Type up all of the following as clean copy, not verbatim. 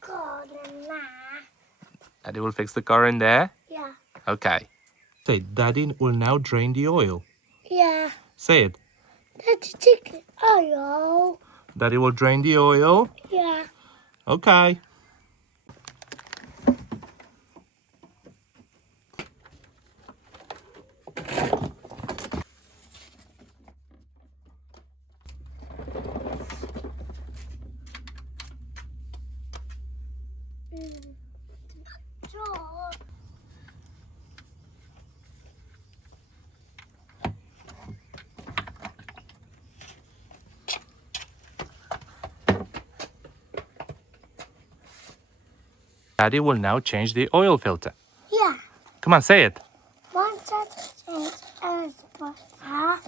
car in there. Daddy will fix the car in there? Yeah. Okay. Say, Daddy will now drain the oil. Yeah. Say it. Let's take it. Oh, Daddy will drain the oil. yeah. Okay. Sure. Daddy will now change the oil filter. Yeah. Come on, say it. One second is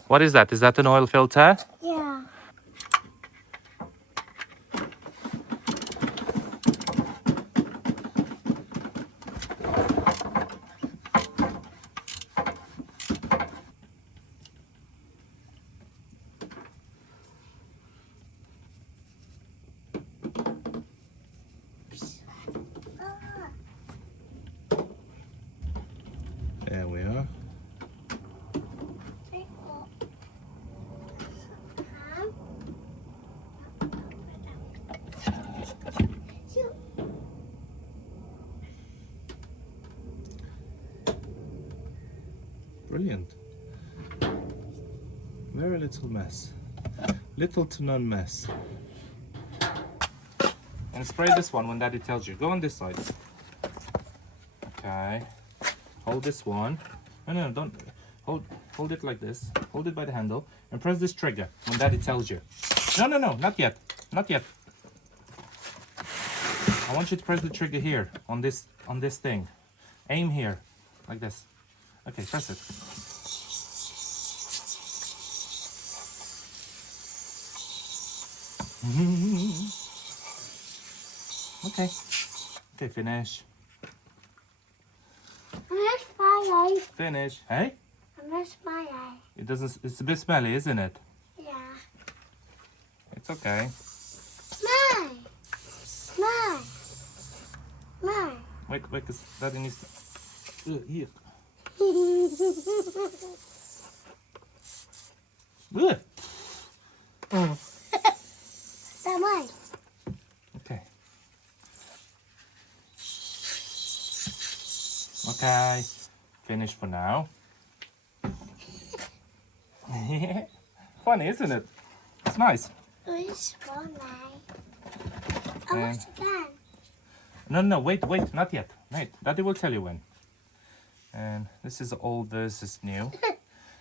What is that? Is that an oil filter? Yeah. There we are. Brilliant. Very little mess. Little to none mess. And spray this one when Daddy tells you. Go on this side. Okay. Hold this one. No, don't. Hold it like this. Hold it by the handle and press this trigger when Daddy tells you. No, not yet. Not yet. I want you to press the trigger here on this thing. Aim here, like this. Okay, press it. Okay. Okay, finish. I missed my eye. Finish. Hey? I missed my eye. It doesn't. It's a bit smelly, isn't it? Yeah. It's okay. Mine. Mine. Mine. Wait, cause Daddy needs to. Here. Ugh. That mine. Okay. Okay. Finish for now. Funny, isn't it? It's nice. Where's my eye? Oh, Yeah. what's again? No, wait, not yet. Wait, Daddy will tell you when. And this is old versus new.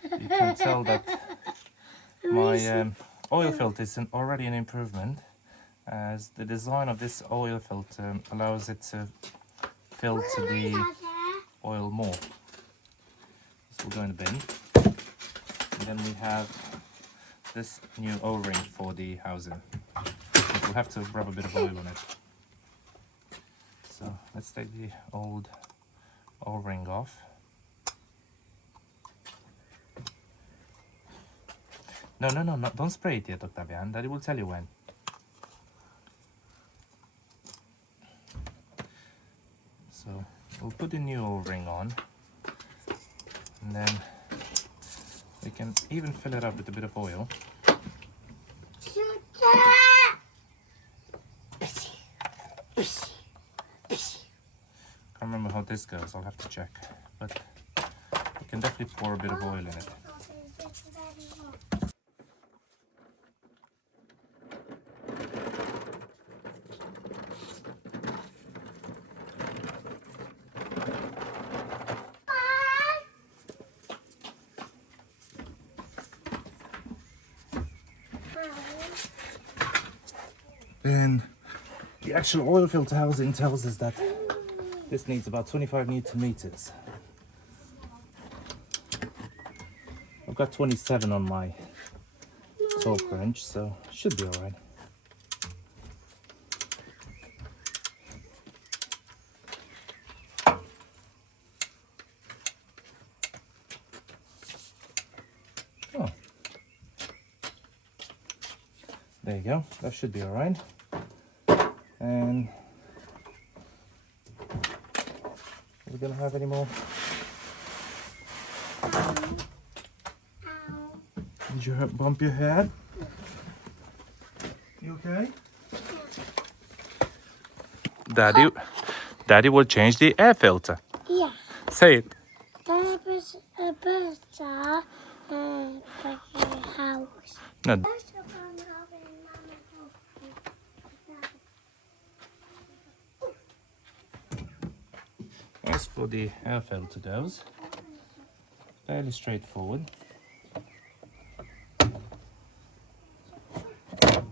You can tell that my oil filter is already an improvement, as the design of this oil filter allows it to filter the oil more. This will go in the bin. And then we have this new O-ring for the housing. We'll have to rub a bit of oil on it. So let's take the old O-ring off. No, don't spray it yet, Octavian. Daddy will tell you when. So we'll put the new O-ring on, and then we can even fill it up with a bit of oil. Can't remember how this goes, I'll have to check. But you can definitely pour a bit of oil in it. Then the actual oil filter housing tells us that this needs about 25 Newton meters. I've got 27 on my torque wrench, so should be alright. Oh, there you go. That should be alright. And gonna have any more? Ow. Did you bump your head? You okay? Daddy will change the air filter. Yeah. Say it. There was a birthday back in the house. No. As for the air filter goes, fairly straightforward.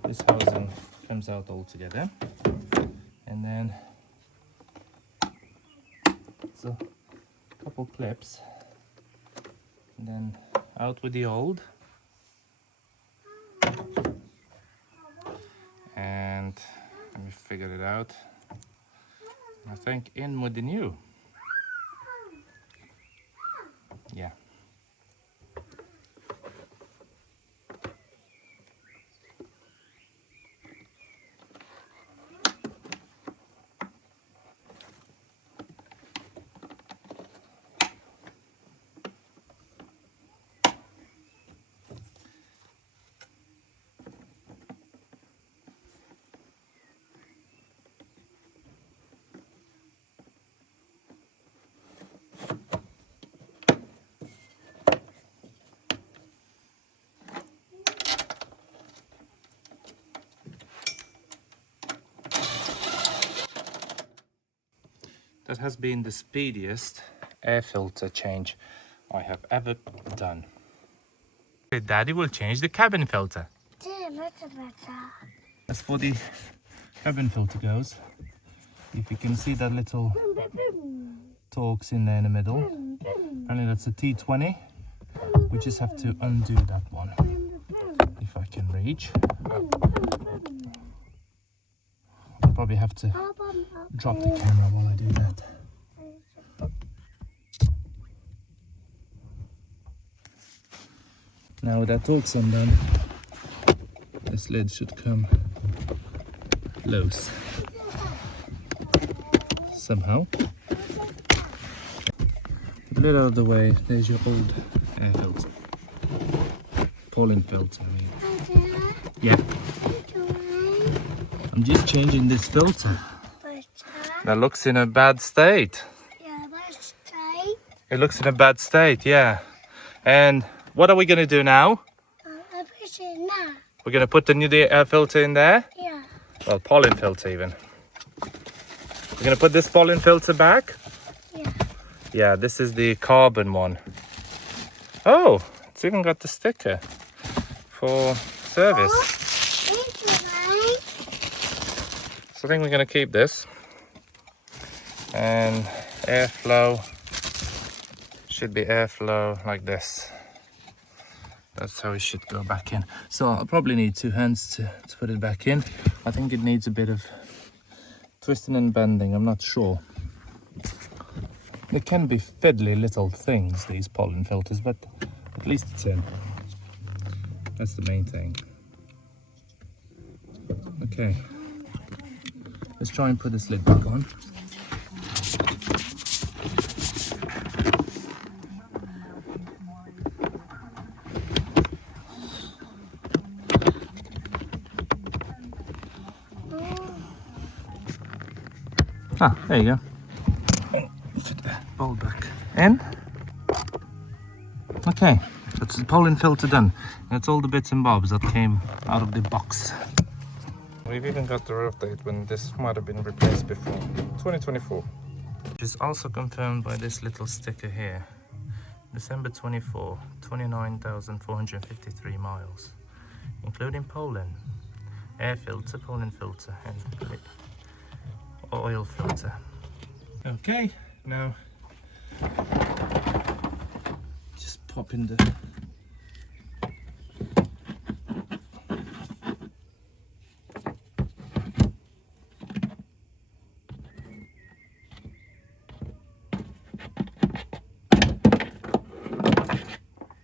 This housing comes out all together, and then so a couple clips, and then out with the old, and let me figure it out. I think in with the new. Yeah. That has been the speediest air filter change I have ever done. Daddy will change the cabin filter. As for the cabin filter goes, if you can see that little torques in there in the middle, apparently that's a T20. We just have to undo that one, if I can reach. I'll probably have to drop the camera while I do that. Now with that torques undone, this lid should come loose somehow. A lid out of the way, there's your old air filter. Pollen filter, I mean. Yeah. I'm just changing this filter. That looks in a bad state. Yeah, that's tight. It looks in a bad state, yeah. And what are we going to do now? I push it now. We're going to put the new air filter in there? Yeah. Well, pollen filter even. We're going to put this pollen filter back? Yeah. Yeah, this is the carbon one. Oh, it's even got the sticker for service. So I think we're going to keep this. And airflow should be airflow like this. That's how it should go back in. So I'll probably need two hands to put it back in. I think it needs a bit of twisting and bending, I'm not sure. They can be fiddly little things, these pollen filters, but at least it's in. That's the main thing. Okay, let's try and put this lid back on. Ah, there you go. Fit the bowl back in. Okay, that's the pollen filter done. That's all the bits and bobs that came out of the box. We've even got the rough date when this might have been replaced before. 2024. Which is also confirmed by this little sticker here. December 24, 29,453 miles. Including pollen, air filter, pollen filter and oil filter. Okay, now just pop in the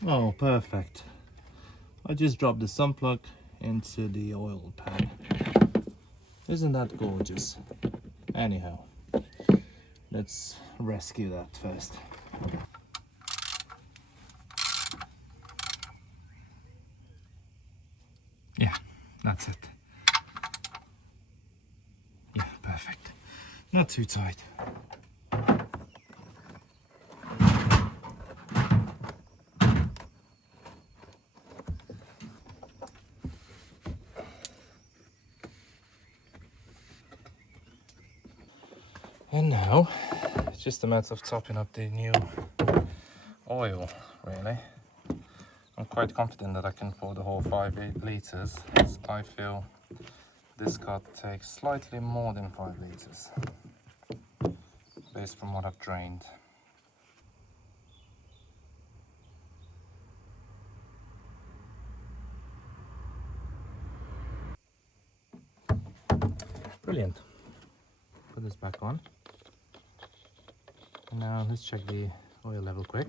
oh, perfect. I just dropped the sun plug into the oil pan. Isn't that gorgeous? Anyhow, let's rescue that first. Yeah, that's it. Yeah, perfect. Not too tight. And now it's just a matter of topping up the new oil, really. I'm quite confident that I can pour the whole 5 liters, as I feel this car takes slightly more than 5 liters, based from what I've drained. Brilliant. Put this back on. And now let's check the oil level quick.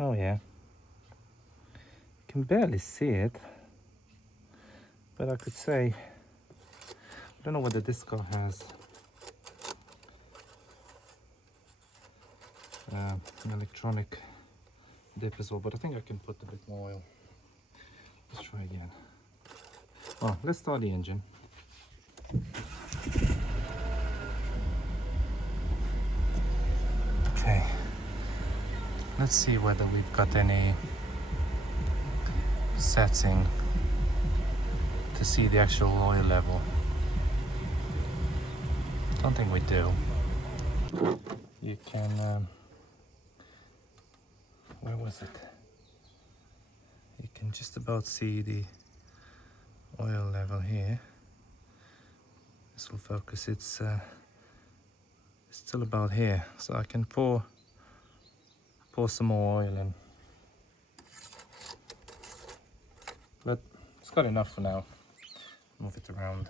Oh yeah, you can barely see it, but I could say, I don't know whether this car has an electronic dip as well, but I think I can put a bit more oil. Let's try again. Oh, let's start the engine. Okay, let's see whether we've got any setting to see the actual oil level. Don't think we do. You can, where was it? You can just about see the oil level here. This will focus. It's still about here, so I can pour some more oil in. But it's got enough for now. Move it around.